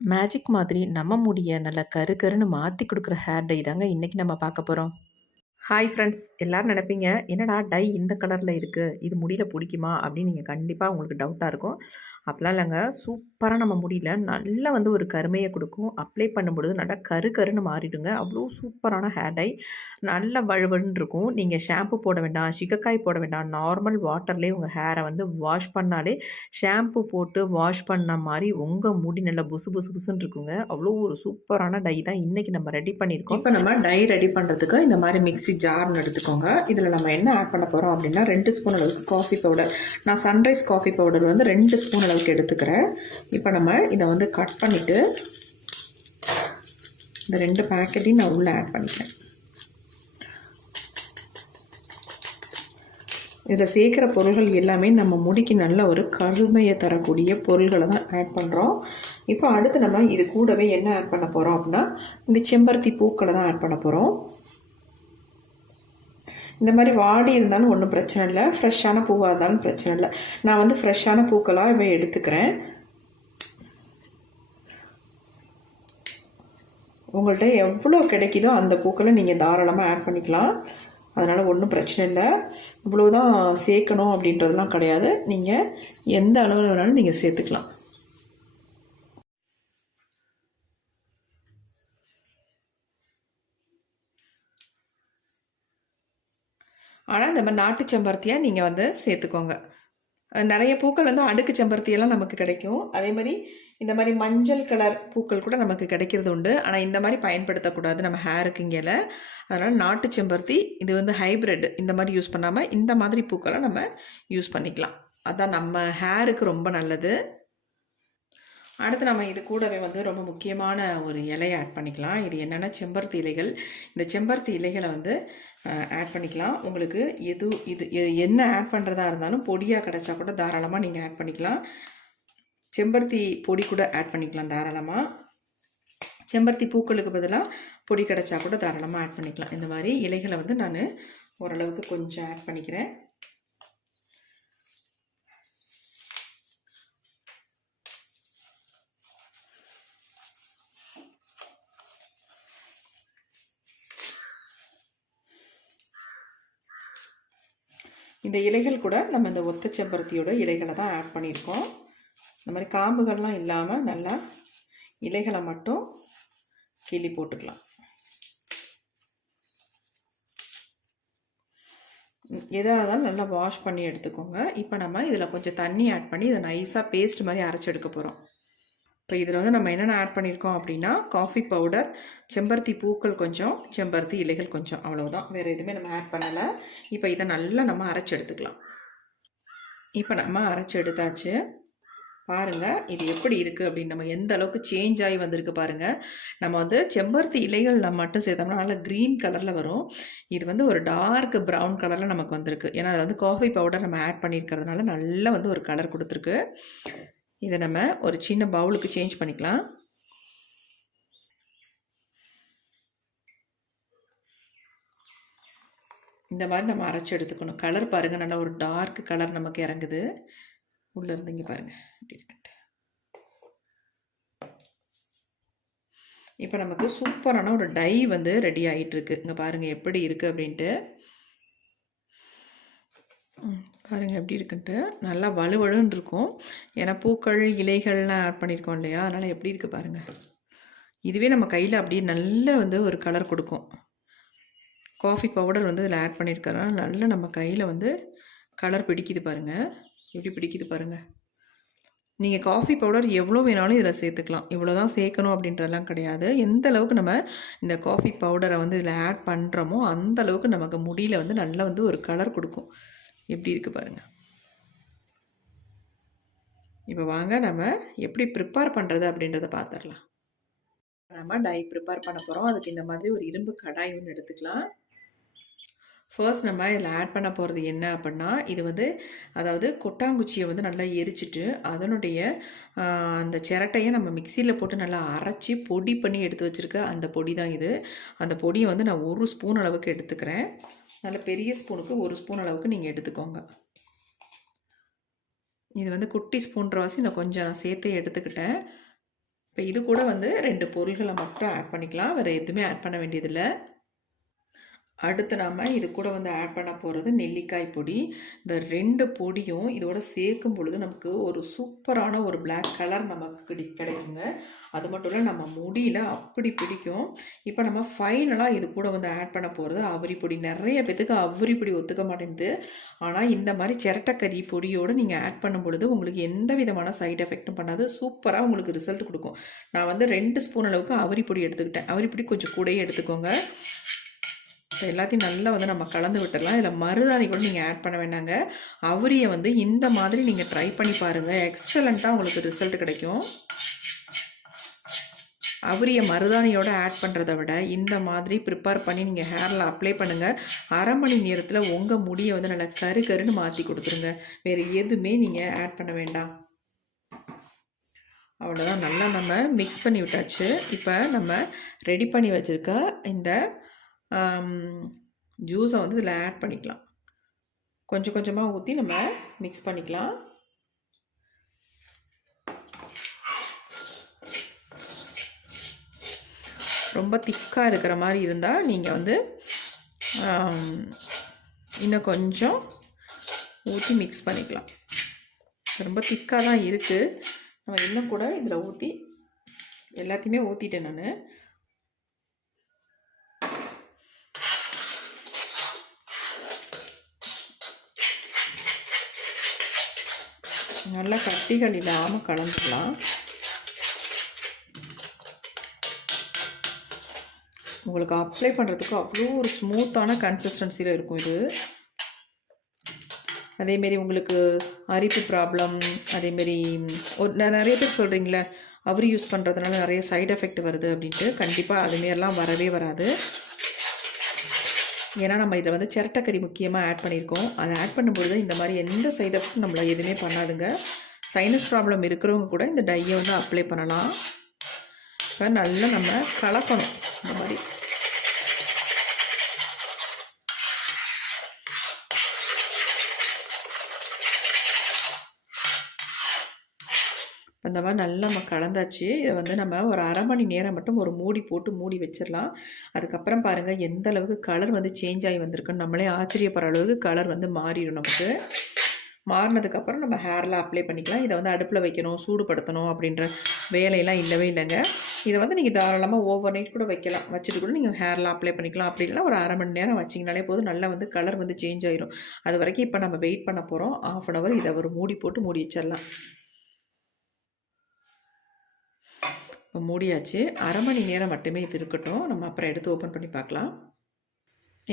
Magic மாதிரி நம்ம முடிய நல்லா கரு கருன்னு மாத்தி குடுக்குற ஹேர் டை தாங்க இன்னைக்கு நம்ம பார்க்க போறோம். Hi friends! எல்லாரும் நெனைப்பீங்க, "என்னடா டை இந்த கலர்ல இருக்கு. இது முடியில புடிக்குமா?" அப்படின்னு நீங்க கண்டிப்பா உங்களுக்கு டவுட்டா இருக்கும். அப்பலாம் இல்லங்க. சூப்பரா நம்ம முடியில நல்லா வந்து ஒரு கருமைய குடுக்கும். அப்ளை பண்ணும்பொழுது நல்லா கரு கருன்னு மாறிடுங்க. அவ்ளோ சூப்பரான ஹேர் டை. நல்ல வழுவழுன்னு இருக்கும். நீங்க ஷாம்பு போட வேண்டாம், சிகைக்காய் போட வேண்டாம். நார்மல் வாட்டர்லயே உங்க ஹேர வந்து வாஷ் பண்ணாலே, ஷாம்பு போட்டு வாஷ் பண்ண மாரி உங்க முடி நல்லா புசு புசு புசுன்னு இருக்குங்க. அவ்ளோ ஒரு சூப்பரான டை தான் இன்னைக்கு நம்ம ரெடி பண்ணியிருக்கோம். இப்ப நம்ம டை ரெடி பண்றதுக்கு இந்த மாரி மிக்ஸி ஜார்ன்னு எடுத்துக்கோங்க. இதில நம்ம என்ன ஆட் பண்ண போறோம் அப்படின்னா, 2 ஸ்பூன் அளவுக்கு காஃபி பவுடர். நான் சன்ரைஸ் காஃபி பவுடர் வந்து 2 ஸ்பூன் அளவுக்கு எடுத்துக்கிறேன். இப்போ நம்ம இதை வந்து கட் பண்ணிவிட்டு இந்த 2 பேக்கெட்டையும் நான் உள்ளே ஆட் பண்ணிக்கிறேன். இதில் சேர்க்குற பொருள்கள் எல்லாமே நம்ம முடிக்கு நல்ல ஒரு கருமையை தரக்கூடிய பொருள்களை தான் ஆட் பண்ணுறோம். இப்போ அடுத்து நம்ம இது கூடவே என்ன ஆட் பண்ண போகிறோம் அப்படின்னா, இந்த செம்பருத்தி பூக்களை தான் ஆட் பண்ண போகிறோம். இந்த மாதிரி வாடி இருந்தாலும் ஒன்றும் பிரச்சனை இல்லை, ஃப்ரெஷ்ஷான பூவாக இருந்தாலும் பிரச்சனை இல்லை. நான் வந்து ஃப்ரெஷ்ஷான பூக்களாக எடுத்துக்கிறேன். உங்கள்கிட்ட எவ்வளோ கிடைக்குதோ அந்த பூக்களை நீங்கள் தாராளமாக ஆட் பண்ணிக்கலாம். அதனால் ஒன்றும் பிரச்சனை இல்லை. இவ்வளோ தான் சேர்க்கணும் அப்படின்றதுலாம் கிடையாது. நீங்கள் எந்த அளவில் வேணாலும் நீங்கள் சேர்த்துக்கலாம். ஆனால் இந்த மாதிரி நாட்டு செம்பருத்தியாக நீங்கள் வந்து சேர்த்துக்கோங்க. நிறைய பூக்கள் வந்து அடுக்கு செம்பருத்தியெல்லாம் நமக்கு கிடைக்கும். அதே மாதிரி இந்த மாதிரி மஞ்சள் கலர் பூக்கள் கூட நமக்கு கிடைக்கிறது உண்டு. ஆனால் இந்த மாதிரி பயன்படுத்தக்கூடாது நம்ம ஹேருக்கு இங்கேல. அதனால் நாட்டு செம்பருத்தி இது வந்து ஹைப்ரிட் இந்த மாதிரி யூஸ் பண்ணாமல் இந்த மாதிரி பூக்களை நம்ம யூஸ் பண்ணிக்கலாம். அதான் நம்ம ஹேருக்கு ரொம்ப நல்லது. அடுத்து நம்ம இது கூடவே வந்து ரொம்ப முக்கியமான ஒரு இலையை ஆட் பண்ணிக்கலாம். இது என்னென்னா செம்பருத்தி இலைகள். இந்த செம்பருத்தி இலைகளை வந்து ஆட் பண்ணிக்கலாம். உங்களுக்கு இது என்ன ஆட் பண்ணுறதா இருந்தாலும் பொடியாக கிடச்சா கூட தாராளமாக நீங்கள் ஆட் பண்ணிக்கலாம். செம்பருத்தி பொடி கூட ஆட் பண்ணிக்கலாம் தாராளமாக. செம்பருத்தி பூக்களுக்கு பதிலாக பொடி கிடச்சா கூட தாராளமாக ஆட் பண்ணிக்கலாம். இந்த மாதிரி இலைகளை வந்து நான் ஓரளவுக்கு கொஞ்சம் ஆட் பண்ணிக்கிறேன். இந்த இலைகள் கூட நம்ம இந்த ஒத்த செம்பருத்தியோட இலைகளை தான் ஆட் பண்ணியிருக்கோம். இந்த மாதிரி காம்புகள்லாம் இல்லாமல் நல்லா இலைகளை மட்டும் கிள்ளி போட்டுக்கலாம். எதாக இருந்தாலும் நல்லா வாஷ் பண்ணி எடுத்துக்கோங்க. இப்போ நம்ம இதில் கொஞ்சம் தண்ணி ஆட் பண்ணி இதை நைஸாக பேஸ்ட் மாதிரி அரைச்சி எடுக்க போகிறோம். இப்போ இதில் வந்து நம்ம என்னென்ன ஆட் பண்ணியிருக்கோம் அப்படின்னா, காஃபி பவுடர், செம்பருத்தி பூக்கள் கொஞ்சம், செம்பருத்தி இலைகள் கொஞ்சம், அவ்வளோதான். வேறு எதுவுமே நம்ம ஆட் பண்ணலை. இப்போ இதை நல்லா நம்ம அரைச்சி எடுத்துக்கலாம். இப்போ நம்ம அரைச்சி எடுத்தாச்சு. பாருங்கள் இது எப்படி இருக்குது அப்படின்னு, நம்ம எந்த அளவுக்கு சேஞ்ச் ஆகி வந்திருக்கு பாருங்கள். நம்ம வந்து செம்பருத்தி இலைகள் நம்ம மட்டும் சேர்த்தோம்னா நல்லா க்ரீன் கலரில் வரும். இது வந்து ஒரு டார்க் ப்ரௌன் கலரில் நமக்கு வந்திருக்கு. ஏன்னா அதில் வந்து காஃபி பவுடர் நம்ம ஆட் பண்ணியிருக்கிறதுனால நல்லா வந்து ஒரு கலர் கொடுத்துருக்கு. இதை நம்ம ஒரு சின்ன பவுலுக்கு சேஞ்ச் பண்ணிக்கலாம். இந்த மாதிரி நம்ம அரைச்சி எடுத்துக்கணும். கலர் பாருங்கள், நல்லா ஒரு டார்க் கலர் நமக்கு இறங்குது உள்ளேருந்து. இங்கே பாருங்கள் இப்படி இருக்குன்ட்டு. இப்போ நமக்கு சூப்பரான ஒரு டை வந்து ரெடி ஆகிட்டுருக்கு. இங்கே பாருங்கள் எப்படி இருக்குது அப்படின்ட்டு. பாருங்கள் எப்படி இருக்குன்ட்டு. நல்லா வலுவழுன்னு இருக்கும். ஏன்னா பூக்கள் இலைகள்லாம் ஆட் பண்ணியிருக்கோம் இல்லையா, அதனால் எப்படி இருக்குது பாருங்கள். இதுவே நம்ம கையில் அப்படியே நல்ல வந்து ஒரு கலர் கொடுக்கும். காஃபி பவுடர் வந்து இதில் ஆட் பண்ணியிருக்கறனால நல்லா நம்ம கையில் வந்து கலர் பிடிக்குது பாருங்கள். எப்படி பிடிக்குது பாருங்கள். நீங்கள் காஃபி பவுடர் எவ்வளோ வேணாலும் இதில் சேர்த்துக்கலாம். இவ்வளோ தான் சேர்க்கணும் அப்படின்றதெல்லாம் கிடையாது. எந்த அளவுக்கு நம்ம இந்த காஃபி பவுடரை வந்து இதில் ஆட் பண்ணுறோமோ அந்த அளவுக்கு நமக்கு முடியில் வந்து நல்லா வந்து ஒரு கலர் கொடுக்கும். எப்படி இருக்குது பாருங்கள். இப்போ வாங்க நம்ம எப்படி ப்ரிப்பேர் பண்ணுறது அப்படின்றத பார்த்துடலாம். நம்ம டை ப்ரிப்பேர் பண்ண போகிறோம். அதுக்கு இந்த மாதிரி ஒரு இரும்பு கடாய் ஒன்று எடுத்துக்கலாம். ஃபர்ஸ்ட் நம்ம இதில் ஆட் பண்ண போகிறது என்ன அப்படின்னா, இது வந்து அதாவது கொட்டாங்குச்சியை வந்து நல்லா எரிச்சிட்டு அதனுடைய அந்த சிரட்டையை நம்ம மிக்சியில் போட்டு நல்லா அரைச்சி பொடி பண்ணி எடுத்து வச்சுருக்க அந்த பொடி தான் இது. அந்த பொடியை வந்து நான் 1 ஸ்பூன் அளவுக்கு எடுத்துக்கிறேன். நல்ல பெரிய ஸ்பூனுக்கு 1 ஸ்பூன் அளவுக்கு நீங்கள் எடுத்துக்கோங்க. இது வந்து குட்டி ஸ்பூன்றவாசி நான் கொஞ்சம் சேர்த்தே எடுத்துக்கிட்டேன். இப்போ இது கூட வந்து 2 பொருள்களை மட்டும் ஆட் பண்ணிக்கலாம். வேறு எதுவுமே ஆட் பண்ண வேண்டியதில்லை. அடுத்து நாம் இது கூட வந்து ஆட் பண்ண போகிறது நெல்லிக்காய் பொடி. இந்த 2 பொடியும் இதோட சேர்க்கும் பொழுது நமக்கு ஒரு சூப்பரான ஒரு பிளாக் கலர் நமக்கு கிடைக்குங்க. அது மட்டும் இல்லை, நம்ம முடியில் அப்படி பிடிக்கும். இப்போ நம்ம ஃபைனலாக இது கூட வந்து ஆட் பண்ண போகிறது அவுரி பொடி. நிறைய பேத்துக்கு அவுரி பொடி ஒத்துக்க மாட்டேங்குது. ஆனால் இந்த மாதிரி சிரட்டைக்கறி பொடியோடு நீங்கள் ஆட் பண்ணும் பொழுது உங்களுக்கு எந்த விதமான சைடு எஃபெக்ட்டும் பண்ணாது. சூப்பராக உங்களுக்கு ரிசல்ட் கொடுக்கும். நான் வந்து 2 ஸ்பூன் அளவுக்கு அவுரி பொடி எடுத்துக்கிட்டேன். அவுரி பொடி கொஞ்சம் கூடயே எடுத்துக்கோங்க. இப்போ எல்லாத்தையும் நல்லா வந்து நம்ம கலந்து விட்டுடலாம். இதில் மருதாணி கூட நீங்கள் ஆட் பண்ண வேண்டாங்க. அவுரியை வந்து இந்த மாதிரி நீங்கள் ட்ரை பண்ணி பாருங்கள். எக்ஸலண்ட்டாக உங்களுக்கு ரிசல்ட் கிடைக்கும். அவுரியை மருதாணியோடு ஆட் பண்ணுறதை விட இந்த மாதிரி ப்ரிப்பேர் பண்ணி நீங்கள் ஹேரில் அப்ளை பண்ணுங்கள். அரை மணி நேரத்தில் உங்கள் முடியை வந்து நல்லா கருன்னு மாற்றி கொடுத்துருங்க. வேறு எதுவுமே நீங்கள் ஆட் பண்ண வேண்டாம். அவ்வளோதான். நல்லா நம்ம மிக்ஸ் பண்ணி விட்டாச்சு. இப்போ நம்ம ரெடி பண்ணி வச்சுருக்க இந்த ஜூஸை வந்து இதில் ஆட் பண்ணிக்கலாம். கொஞ்சம் கொஞ்சமாக ஊற்றி நம்ம மிக்ஸ் பண்ணிக்கலாம். ரொம்ப திக்காக இருக்கிற மாதிரி இருந்தால் நீங்கள் வந்து இன்னும் கொஞ்சம் ஊற்றி மிக்ஸ் பண்ணிக்கலாம். ரொம்ப திக்காக தான் இருக்குது. நம்ம இன்னும் கூட இதில் ஊற்றி எல்லாத்தையுமே ஊற்றிட்டேன் நான். நல்லா கட்டிகள் இல்லாமல் கலந்துக்கலாம். உங்களுக்கு அப்ளை பண்ணுறதுக்கு அவ்வளோ ஒரு ஸ்மூத்தான கன்சிஸ்டன்சியில் இருக்கும் இது. அதேமாரி உங்களுக்கு அரிப்பு ப்ராப்ளம், அதேமாரி ஒரு நிறைய பேர் சொல்கிறீங்களே அவுரி யூஸ் பண்ணுறதுனால நிறைய சைடு எஃபெக்ட் வருது அப்படின்ட்டு. கண்டிப்பாக அதுமாரிலாம் வரவே வராது. ஏன்னா நம்ம இதில் வந்து சிரட்டைக்கறி முக்கியமாக ஆட் பண்ணியிருக்கோம். அதை ஆட் பண்ணும்பொழுது இந்த மாதிரி எந்த சைடு எஃபெக்ட் நம்மளை எதுவுமே பண்ணாதுங்க. சைனஸ் ப்ராப்ளம் இருக்கிறவங்க கூட இந்த டையை வந்து அப்ளை பண்ணலாம். இப்போ நல்லா நம்ம கலக்கணும். இந்த மாதிரி அந்த மாதிரி நல்லா நம்ம கலந்தாச்சு. இதை வந்து நம்ம ஒரு அரை மணி நேரம் மட்டும் ஒரு மூடி போட்டு மூடி வச்சிடலாம். அதுக்கப்புறம் பாருங்கள் எந்த அளவுக்கு கலர் வந்து சேஞ்ச் ஆகி வந்திருக்குன்னு நம்மளே ஆச்சரியப்படுற அளவுக்கு கலர் வந்து மாறிடும். நமக்கு மாறினதுக்கப்புறம் நம்ம ஹேரில் அப்ளை பண்ணிக்கலாம். இதை வந்து அடுப்பில் வைக்கணும், சூடுபடுத்தணும் அப்படின்ற வேலையெல்லாம் இல்லவே இல்லைங்க. இதை வந்து நீங்கள் தாராளமாக ஓவர் நைட் கூட வைக்கலாம். வச்சுட்டு கூட நீங்கள் ஹேரில் அப்ளை பண்ணிக்கலாம். அப்படி இல்லைனா ஒரு அரை மணி நேரம் வச்சிங்கனாலே போதும், நல்லா வந்து கலர் வந்து சேஞ்ச் ஆகிடும். அது வரைக்கும் இப்போ நம்ம வெயிட் பண்ண போகிறோம். 1/2 hour இதை ஒரு மூடி போட்டு மூடி வச்சிடலாம். இப்போ மூடியாச்சு. அரை மணி நேரம் மட்டுமே இது இருக்கட்டும். நம்ம அப்புறம் எடுத்து ஓப்பன் பண்ணி பார்க்கலாம்.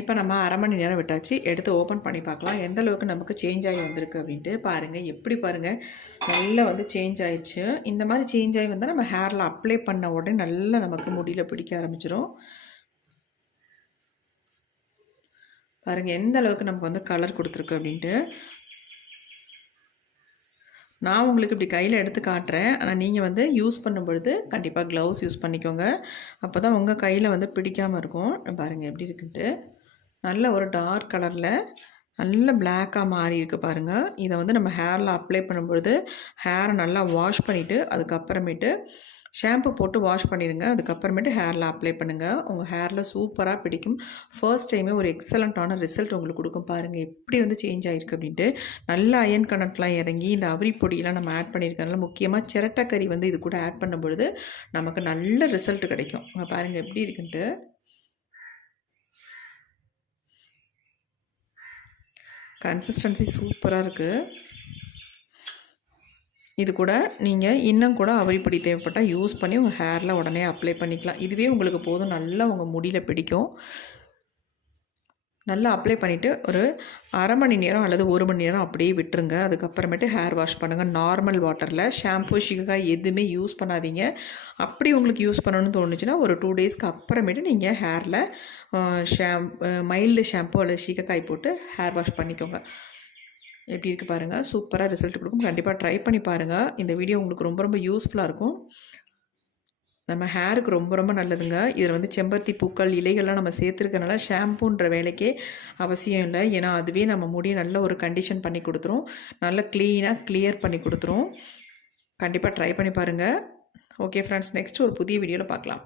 இப்போ நம்ம அரை மணி நேரம் விட்டாச்சு. எடுத்து ஓப்பன் பண்ணி பார்க்கலாம் எந்த அளவுக்கு நமக்கு சேஞ்ச் ஆகி வந்திருக்கு அப்படின்ட்டு. பாருங்கள், எப்படி பாருங்கள், நல்லா வந்து சேஞ்ச் ஆகிடுச்சு. இந்த மாதிரி சேஞ்ச் ஆகி வந்தால் நம்ம ஹேரில் அப்ளை பண்ண உடனே நல்லா நமக்கு முடியில் பிடிக்க ஆரம்பிச்சிடும். பாருங்கள் எந்த அளவுக்கு நமக்கு வந்து கலர் கொடுத்துருக்கு அப்படின்ட்டு. நான் உங்களுக்கு இப்படி கையில் எடுத்து காட்டுறேன். ஆனால் நீங்கள் வந்து யூஸ் பண்ணும் பொழுது கண்டிப்பாக க்ளவுஸ் யூஸ் பண்ணிக்கோங்க. அப்போ தான் உங்கள் கையில் வந்து பிடிக்காமல் இருக்கும். பாருங்கள் எப்படி இருக்குன்ட்டு. நல்ல ஒரு டார்க் கலரில் நல்ல பிளாக்காக மாறி இருக்குது பாருங்கள். இதை வந்து நம்ம ஹேரில் அப்ளை பண்ணும்பொழுது ஹேரை நல்லா வாஷ் பண்ணிவிட்டு அதுக்கப்புறமேட்டு ஷாம்பு போட்டு வாஷ் பண்ணிடுங்க. அதுக்கப்புறமேட்டு ஹேரில் அப்ளை பண்ணுங்கள். உங்கள் ஹேரில் சூப்பராக பிடிக்கும். ஃபர்ஸ்ட் டைமே ஒரு எக்ஸலண்ட்டான ரிசல்ட் உங்களுக்கு கொடுக்கும். பாருங்கள் எப்படி வந்து சேஞ்ச் ஆகிருக்கு அப்படின்ட்டு. நல்ல அயன் கனெக்ட்லாம் இறங்கி இந்த அவுரி பொடியெலாம் நம்ம ஆட் பண்ணியிருக்கனால முக்கியமாக சிரட்டைக்கறி வந்து இது கூட ஆட் பண்ணும்பொழுது நமக்கு நல்ல ரிசல்ட் கிடைக்கும். பாருங்கள் எப்படி இருக்குன்ட்டு. கன்சிஸ்டன்சி சூப்பராக இருக்குது. இது கூட நீங்கள் இன்னும் கூட அவுரி பொடி தேவைப்பட்டால் யூஸ் பண்ணி உங்கள் ஹேரில் உடனே அப்ளை பண்ணிக்கலாம். இதுவே உங்களுக்கு போதும், நல்லா உங்கள் முடியில் பிடிக்கும். நல்லா அப்ளை பண்ணிவிட்டு ஒரு அரை மணி நேரம் அல்லது 1 மணி நேரம் அப்படியே விட்டுருங்க. அதுக்கப்புறமேட்டு ஹேர் வாஷ் பண்ணுங்கள் நார்மல் வாட்டரில். ஷாம்பு ஷிகக்காய் எதுவுமே யூஸ் பண்ணாதீங்க. அப்படி உங்களுக்கு யூஸ் பண்ணணும்னு தோணுச்சுன்னா ஒரு 2 டேஸ்க்கு அப்புறமேட்டு நீங்கள் ஹேரில் மைல்டு ஷாம்பு அல்லது ஷிகக்காய் போட்டு ஹேர் வாஷ் பண்ணிக்கோங்க. எப்படி இருக்குது பாருங்கள், சூப்பராக ரிசல்ட் கொடுக்கும். கண்டிப்பாக ட்ரை பண்ணி பாருங்கள். இந்த வீடியோ உங்களுக்கு ரொம்ப ரொம்ப யூஸ்ஃபுல்லாக இருக்கும். நம்ம ஹேருக்கு ரொம்ப ரொம்ப நல்லதுங்க. இதில் வந்து செம்பருத்தி பூக்கள் இலைகள்லாம் நம்ம சேர்த்துருக்கனால ஷாம்புன்ற வேலைக்கே அவசியம் இல்லை. ஏன்னா அதுவே நம்ம முடியை நல்ல ஒரு கண்டிஷன் பண்ணி கொடுத்துரும், நல்லா க்ளீனாக கிளியர் பண்ணி கொடுத்துரும். கண்டிப்பாக ட்ரை பண்ணி பாருங்கள். ஓகே ஃப்ரெண்ட்ஸ், நெக்ஸ்ட் ஒரு புதிய வீடியோவில் பார்க்கலாம்.